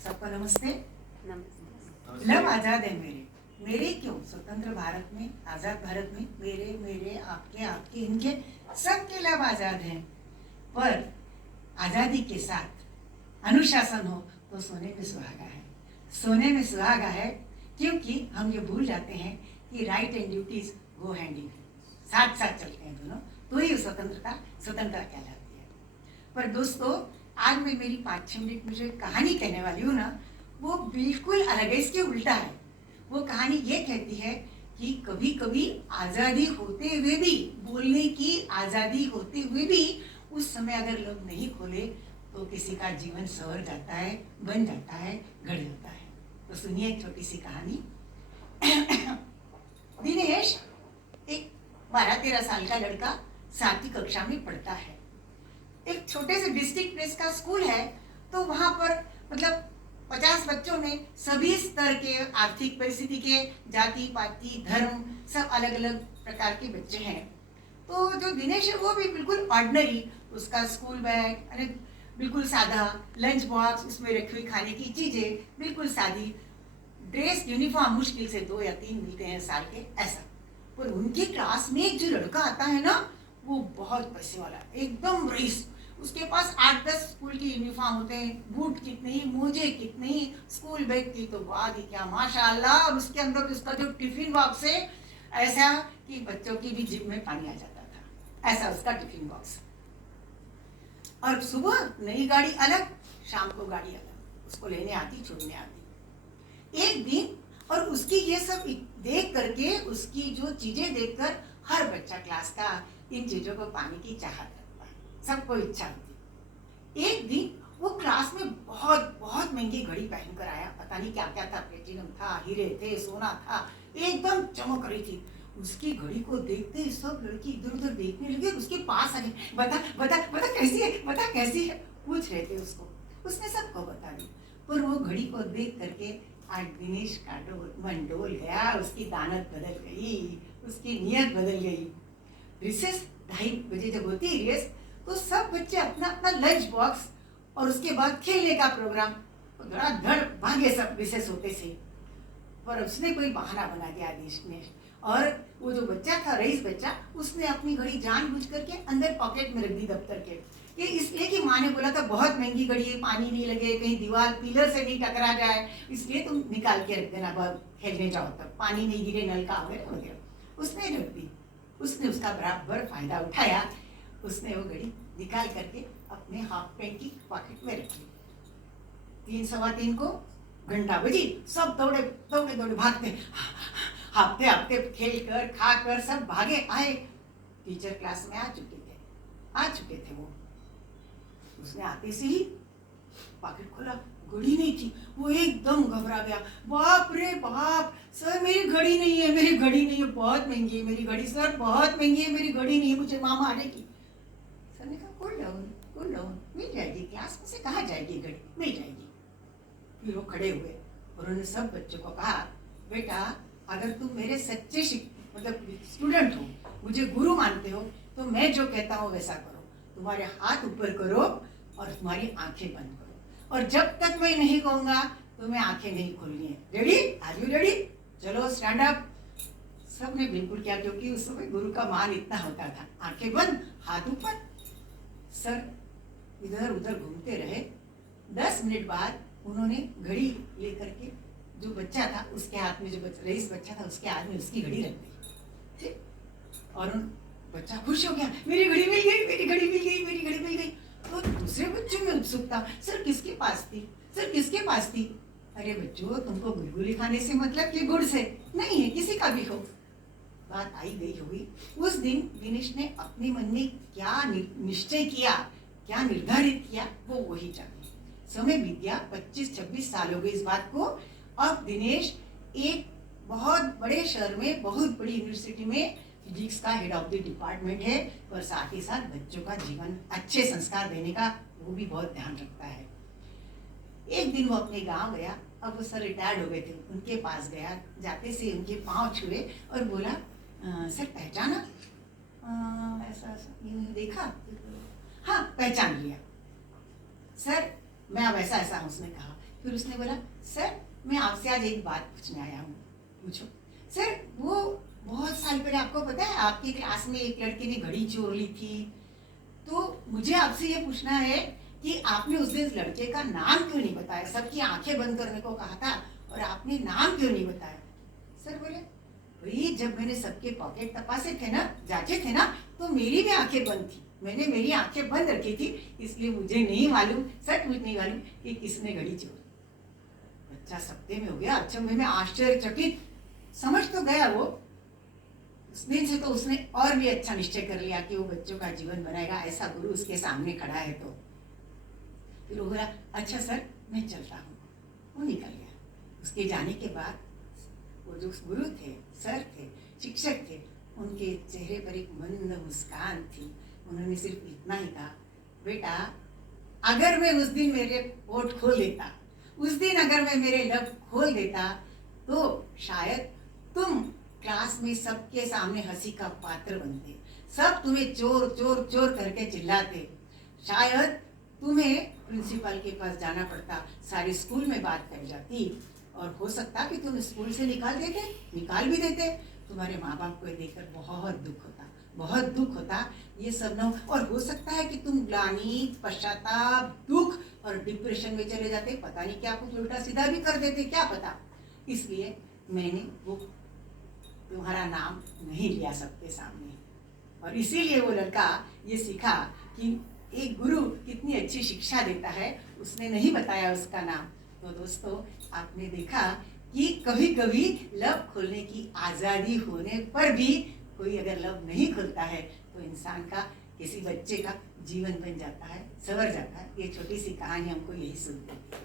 सबको नमस्ते। नमस्ते। लव आजाद है मेरे क्यों स्वतंत्र भारत में, आजाद भारत में मेरे मेरे आपके आपके इनके सबके लव आजाद हैं। पर आजादी के साथ अनुशासन हो तो सोने में सुहागा है, सोने में सुहागा है। क्योंकि हम ये भूल जाते हैं कि right and duties go hand in hand, साथ साथ चलते हैं दोनों, तो ही स्वतंत्रता कहलाती है। पर दोस्तों, आज मैं मेरी 5-6 मिनट में जो कहानी कहने वाली हूँ ना, वो बिल्कुल अलग है, इसके उल्टा है। वो कहानी ये कहती है कि कभी कभी आज़ादी होते हुए भी, बोलने की आज़ादी होते हुए भी, उस समय अगर लोग नहीं खोले तो किसी का जीवन संवर जाता है, बन जाता है, गड़ जाता है। तो सुनिए एक छोटी सी कहानी। दिनेश एक 12-13 साल का लड़का 7वीं कक्षा में पढ़ता है। एक छोटे से डिस्ट्रिक्ट प्रेस का स्कूल है, तो वहां पर मतलब 50 बच्चों में सभी स्तर के, आर्थिक परिस्थिति के, जाति पाति धर्म सब अलग अलग प्रकार के बच्चे हैं। तो जो दिनेश है वो भी बिल्कुल ऑर्डिनरी, उसका स्कूल बैग अरे बिल्कुल सादा, लंच बॉक्स, उसमें रखी हुई खाने की चीजें बिल्कुल सादी, ड्रेस यूनिफॉर्म मुश्किल से 2 या 3 मिलते हैं साल के, ऐसा। पर उनकी क्लास में एक जो लड़का आता है ना, वो बहुत पैसे वाला, एकदम रईस। उसके पास 8-10 स्कूल की यूनिफॉर्म होते हैं, बूट कितने ही, मोजे कितने ही, स्कूल बैग की तो बात ही क्या, माशाल्लाह। और उसके अंदर उसका जो टिफिन बॉक्स है, ऐसा कि बच्चों की भी जिभ में पानी आ जाता था, ऐसा उसका टिफिन बॉक्स। और सुबह नई गाड़ी अलग, शाम को गाड़ी अलग, उसको लेने आती छोड़ने आती। एक दिन, और उसकी ये सब देख करके, उसकी जो चीजें देखकर हर बच्चा क्लास का इन चीजों को पाने की चाहत रखता है, सबको इच्छा होती। एक दिन वो क्लास में बहुत बहुत महंगी घड़ी पहन कर आया, पता नहीं क्या क्या था, प्लेटिनम था, हीरे थे, सोना था, एकदम चमक रही थी। उसकी घड़ी को देखते ही सब लड़की इधर उधर देखने लगे, उसके पास आ गए, बता बता बता कैसी है, बता कैसी है, पूछ रहे थे उसको। उसने सबको बता दी। पर वो घड़ी को देख करके आज दिनेश का मन डोल गया, उसकी दानत बदल गई, उसकी नियत बदल गई। रिसेस 2:30 बजे जब होती है रेस, तो सब बच्चे अपना अपना लंच बॉक्स और उसके बाद खेलने का प्रोग्राम, धड़ भागे सब रिसेस होते से। पर उसने कोई बहाना बना दिया दिनेश ने, और वो जो बच्चा था, रईस बच्चा, उसने अपनी घड़ी जानबूझ करके अंदर पॉकेट में रख दी दफ्तर के। ये इसलिए कि माँ ने बोला था बहुत महंगी घड़ी है, पानी नहीं लगे, कहीं दीवार पिलर से नहीं टकरा जाए, इसलिए तुम निकाल के रख देना, खेलने जाओ तब पानी नहीं गिरे, नल का वगैरह वगैरह। उसने रख दी। उसने उसका बराबर फायदा उठाया। उसने वो घड़ी निकाल करके अपने हाफ पैंट की पॉकेट में रखी। 3-3:15 को घंटा बजी, सब दौड़े दौड़े दौड़े भागते, हाफते हाफते खेल कर खा कर सब भागे आए। टीचर क्लास में आ चुके थे वो। उसने आते से ही पॉकेट खोला, घड़ी नहीं थी। वो एकदम घबरा गया, बाप रे बाप, सर मेरी घड़ी नहीं है, मेरी घड़ी नहीं है, बहुत महंगी है मेरी घड़ी सर, बहुत महंगी है मेरी घड़ी नहीं है, मुझे माँ मारेगी। सर ने कहा कूल डाउन, मिल जाएगी, क्लास में से कहाँ जाएगी घड़ी, मिल जाएगी। फिर वो खड़े हुए और उन्होंने सब बच्चों को कहा, बेटा अगर तुम मेरे सच्चे मतलब स्टूडेंट हो, मुझे गुरु मानते हो, तो मैं जो कहता हूँ वैसा करो। तुम्हारे हाथ ऊपर करो और तुम्हारी आंखें बंद करो, और जब तक मैं नहीं कहूँगा तुम्हें आंखें नहीं खोलनी है। रेडी? Are you ready? चलो स्टैंड अप। सब ने बिल्कुल किया, क्योंकि उस समय गुरु का मान इतना होता था। आंखें बंद, हाथ ऊपर। सर इधर उधर घूमते रहे। 10 मिनट बाद उन्होंने घड़ी लेकर के, जो बच्चा था उसके हाथ में, जो रईस बच्चा था उसके हाथ में उसकी घड़ी रख दी। ठीक? और बच्चा खुश हो गया, मेरी घड़ी मिल गई, मेरी घड़ी मिल गई, मेरी घड़ी मिल गई। तो दूसरे बच्चों में उत्सुकता, सर किसके पास थी, सर किसके पास थी? अरे बच्चों, तुमको गुलगुली खाने से मतलब कि गुड़ से नहीं है, किसी का भी हो। बात आई गई हुई। उस दिन दिनेश ने अपने मन में क्या निश्चय किया, क्या निर्धारित किया, वो वही चाहिए। समय बीत गया, 25-26 साल हो गए इस बात को। अब दिनेश एक बहुत बड़े शहर में, बहुत बड़ी यूनिवर्सिटी में फिजिक्स का हेड ऑफ द डिपार्टमेंट है, और साथ ही साथ बच्चों का जीवन अच्छे संस्कार देने का वो भी बहुत ध्यान रखता है। एक दिन वो अपने गांव गया, अब वो सर रिटायर्ड हो गए थे, उनके पास गया, जाते से उनके पांव छुए और बोला, सर पहचाना? ऐसा देखा, हाँ पहचान लिया। सर मैं अब ऐसा ऐसा, उसने कहा फिर उसने बोला, सर मैं आपसे आज एक बात पूछने आया हूँ। पूछो। सर वो बहुत साल पहले आपको पता है आपकी क्लास में एक लड़के ने घड़ी चोर ली थी, तो मुझे आपसे ये पूछना है कि आपने उस दिन लड़के का नाम क्यों नहीं बताया? सबकी आंखें बंद करने को कहा था और आपने नाम क्यों नहीं बताया? सर बोले, भाई जब मैंने सबके पॉकेट तपासे थे ना, जांचे थे ना, तो मेरी भी आंखें बंद थी, मैंने मेरी आंखें बंद रखी थी, इसलिए मुझे नहीं मालूम, सचमुच नहीं मालूम कि किसने घड़ी चोरी। बच्चा सप्ते में हो गया, अचंभे में आश्चर्यचकित, समझ तो गया वो। उस दिन से तो उसने और भी अच्छा निश्चय कर लिया कि वो बच्चों का जीवन बनाएगा, ऐसा गुरु उसके सामने खड़ा है तो। फिर वो बोला, अच्छा सर मैं चलता हूँ। वो निकल गया। उसके जाने के बाद वो जो गुरु थे, सर थे, शिक्षक थे, उनके चेहरे पर एक मंद मुस्कान थी। उन्होंने सिर्फ इतना ही कहा, बेटा अगर मैं उस दिन मेरे पोट खोल देता, उस दिन अगर मैं मेरे लब खोल देता, तो शायद तुम क्लास में सबके सामने हंसी का पात्र बनते, सब तुम्हें चोर चोर चोर करके चिल्लाते, शायद तुम्हें प्रिंसिपल के पास जाना पड़ता, सारे स्कूल में बात फैल जाती, और हो सकता कि तुम स्कूल से निकाल भी देते। तुम्हारे माँ बाप को देखकर बहुत दुख होता, बहुत दुख होता। ये सब न, और हो सकता है कि तुम ग्लानि, पश्चाताप, दुख और डिप्रेशन में चले जाते, पता नहीं क्या कुछ उल्टा सीधा भी कर देते, क्या पता। इसलिए मैंने वो तुम्हारा नाम नहीं लिया सबके सामने। और इसीलिए वो लड़का ये सीखा कि एक गुरु कितनी अच्छी शिक्षा देता है, उसने नहीं बताया उसका नाम। तो दोस्तों आपने देखा कि कभी कभी लब खोलने की आज़ादी होने पर भी कोई अगर लब नहीं खोलता है तो इंसान का, किसी बच्चे का जीवन बन जाता है, संवर जाता है। ये छोटी सी कहानी हमको यही सुनते हैं।